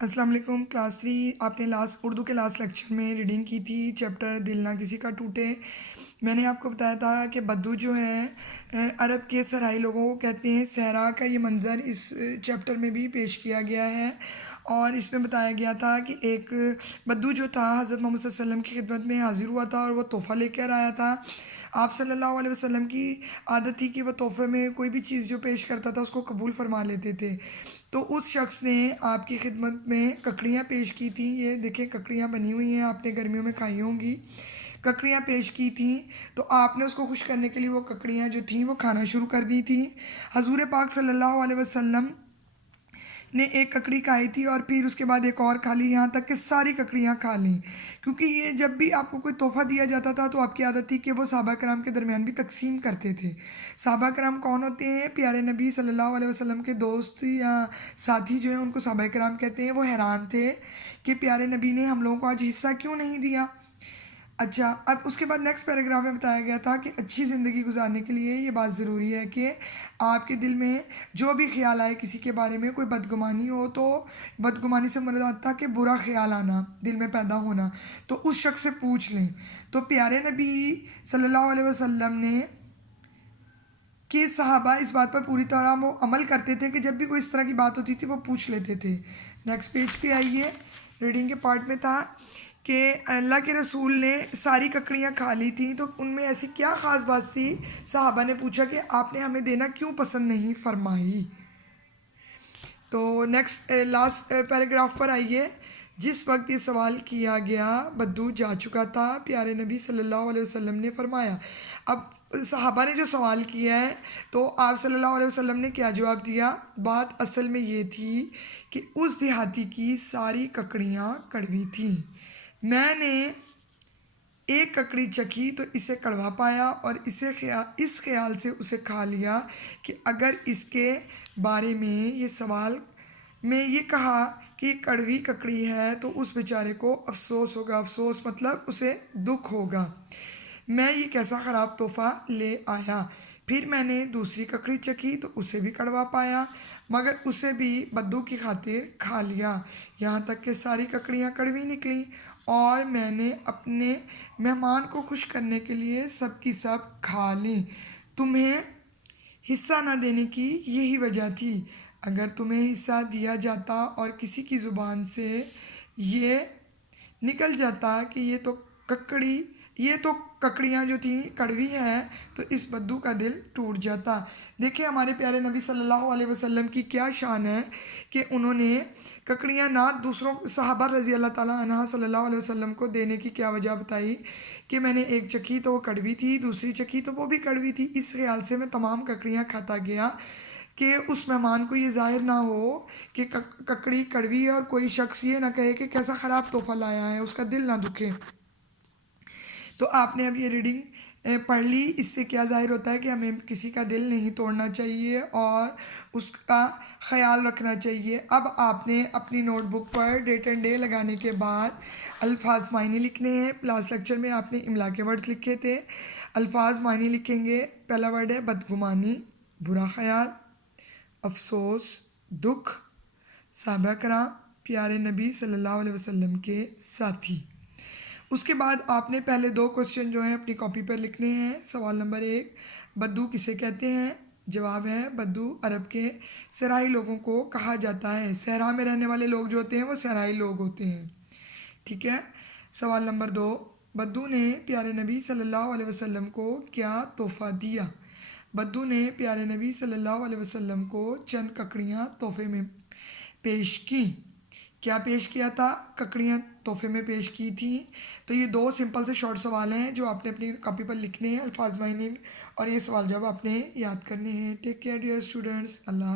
السلام علیکم کلاس 3۔ آپ نے اردو کے لاسٹ لیکچر میں ریڈنگ کی تھی چیپٹر دل نہ کسی کا ٹوٹے۔ میں نے آپ کو بتایا تھا کہ بدو جو ہے عرب کے صحرائی لوگوں کو کہتے ہیں۔ صحرا کا یہ منظر اس چیپٹر میں بھی پیش کیا گیا ہے، اور اس میں بتایا گیا تھا کہ ایک بدو جو تھا حضرت محمد صلی اللہ علیہ وسلم کی خدمت میں حاضر ہوا تھا، اور وہ تحفہ لے کر آیا تھا۔ آپ صلی اللہ علیہ وسلم کی عادت تھی کہ وہ تحفے میں کوئی بھی چیز جو پیش کرتا تھا اس کو قبول فرما لیتے تھے۔ تو اس شخص نے آپ کی خدمت میں ککڑیاں پیش کی تھیں۔ یہ دیکھیں ککڑیاں بنی ہوئی ہیں، آپ نے گرمیوں میں کھائی ہوں گی۔ ککڑیاں پیش کی تھیں تو آپ نے اس کو خوش کرنے کے لیے وہ ککڑیاں جو تھیں وہ کھانا شروع کر دی تھیں۔ حضور پاک صلی اللہ علیہ وسلم نے ایک ککڑی کھائی تھی اور پھر اس کے بعد ایک اور کھا لی، یہاں تک کہ ساری ککڑیاں کھا لیں، کیونکہ یہ جب بھی آپ کو کوئی تحفہ دیا جاتا تھا تو آپ کی عادت تھی کہ وہ صحابہ کرام کے درمیان بھی تقسیم کرتے تھے۔ صحابہ کرام کون ہوتے ہیں؟ پیارے نبی صلی اللہ علیہ وسلم کے دوست یا ساتھی جو ہیں ان کو صحابہ کرام کہتے ہیں۔ وہ حیران تھے کہ پیارے نبی نے ہم لوگوں کو آج حصہ کیوں نہیں دیا۔ اچھا، اب اس کے بعد نیکسٹ پیراگراف میں بتایا گیا تھا کہ اچھی زندگی گزارنے کے لیے یہ بات ضروری ہے کہ آپ کے دل میں جو بھی خیال آئے کسی کے بارے میں، کوئی بدگمانی ہو تو بدگمانی سے مراد تھا کہ برا خیال آنا، دل میں پیدا ہونا، تو اس شخص سے پوچھ لیں۔ تو پیارے نبی صلی اللہ علیہ وسلم نے کہ صحابہ اس بات پر پوری طرح وہ عمل کرتے تھے کہ جب بھی کوئی اس طرح کی بات ہوتی تھی وہ پوچھ لیتے تھے۔ نیکسٹ پیج پہ آئیے، ریڈنگ کے پارٹ میں تھا کہ اللہ کے رسول نے ساری ککڑیاں کھا لی تھیں، تو ان میں ایسی کیا خاص بات تھی؟ صحابہ نے پوچھا کہ آپ نے ہمیں دینا کیوں پسند نہیں فرمائی۔ تو نیکسٹ لاسٹ پیراگراف پر آئیے۔ جس وقت یہ سوال کیا گیا بدو جا چکا تھا، پیارے نبی صلی اللہ علیہ وسلم نے فرمایا۔ اب صحابہ نے جو سوال کیا ہے تو آپ صلی اللہ علیہ وسلم نے کیا جواب دیا؟ بات اصل میں یہ تھی کہ اس دیہاتی کی ساری ککڑیاں کڑوی تھیں۔ میں نے ایک ککڑی چکھی تو اسے کڑوا پایا اور اس خیال سے اسے کھا لیا کہ اگر اس کے بارے میں یہ سوال میں یہ کہا کہ کڑوی ککڑی ہے تو اس بیچارے کو افسوس ہوگا۔ افسوس مطلب اسے دکھ ہوگا، میں یہ کیسا خراب تحفہ لے آیا۔ پھر میں نے دوسری ککڑی چکھی تو اسے بھی کڑوا پایا، مگر اسے بھی بدو کی خاطر کھا لیا، یہاں تک کہ ساری ککڑیاں کڑوی نکلیں، اور میں نے اپنے مہمان کو خوش کرنے کے لیے سب کی سب کھا لیں۔ تمہیں حصہ نہ دینے کی یہی وجہ تھی۔ اگر تمہیں حصہ دیا جاتا اور کسی کی زبان سے یہ نکل جاتا کہ یہ تو ککڑیاں جو تھیں کڑوی ہیں، تو اس بدو کا دل ٹوٹ جاتا۔ دیکھیں ہمارے پیارے نبی صلی اللہ علیہ وسلم کی کیا شان ہے کہ انہوں نے ککڑیاں نہ دوسروں صحابہ رضی اللہ تعالیٰ عنہ صلی اللہ علیہ وسلم کو دینے کی کیا وجہ بتائی کہ میں نے ایک چکھی تو وہ کڑوی تھی، دوسری چکھی تو وہ بھی کڑوی تھی، اس خیال سے میں تمام ککڑیاں کھاتا گیا کہ اس مہمان کو یہ ظاہر نہ ہو کہ ککڑی کڑوی ہے، اور کوئی شخص یہ نہ کہے کہ کیسا خراب تحفہ لایا ہے، اس کا دل نہ دکھے۔ تو آپ نے اب یہ ریڈنگ پڑھ لی، اس سے کیا ظاہر ہوتا ہے کہ ہمیں کسی کا دل نہیں توڑنا چاہیے اور اس کا خیال رکھنا چاہیے۔ اب آپ نے اپنی نوٹ بک پر ڈیٹ اینڈ ڈے لگانے کے بعد الفاظ معنی لکھنے ہیں۔ لاسٹ لیکچر میں آپ نے املا کے ورڈز لکھے تھے، الفاظ معنی لکھیں گے۔ پہلا ورڈ ہے بدگمانی، برا خیال، افسوس، دکھ، صحابہ کرام، پیارے نبی صلی اللہ علیہ وسلم کے ساتھی۔ اس کے بعد آپ نے پہلے دو کوسچن جو ہیں اپنی کاپی پر لکھنے ہیں۔ سوال نمبر 1، بدو کسے کہتے ہیں؟ جواب ہے بدو عرب کے صحرائی لوگوں کو کہا جاتا ہے۔ صحرا میں رہنے والے لوگ جو ہوتے ہیں وہ صحرائی لوگ ہوتے ہیں، ٹھیک ہے۔ سوال نمبر 2، بدو نے پیارے نبی صلی اللہ علیہ وسلم کو کیا تحفہ دیا؟ بدو نے پیارے نبی صلی اللہ علیہ وسلم کو چند ککڑیاں تحفے میں پیش کی۔ کیا پیش کیا تھا؟ ککڑیاں تحفے میں پیش کی تھیں۔ تو یہ دو سمپل سے شارٹ سوال ہیں جو آپ نے اپنی کاپی پر لکھنے ہیں، الفاظ معنی، اور یہ سوال جواب آپ نے یاد کرنے ہیں۔ ٹیک کیئر ڈیئر اسٹوڈنٹس، اللہ حافظ۔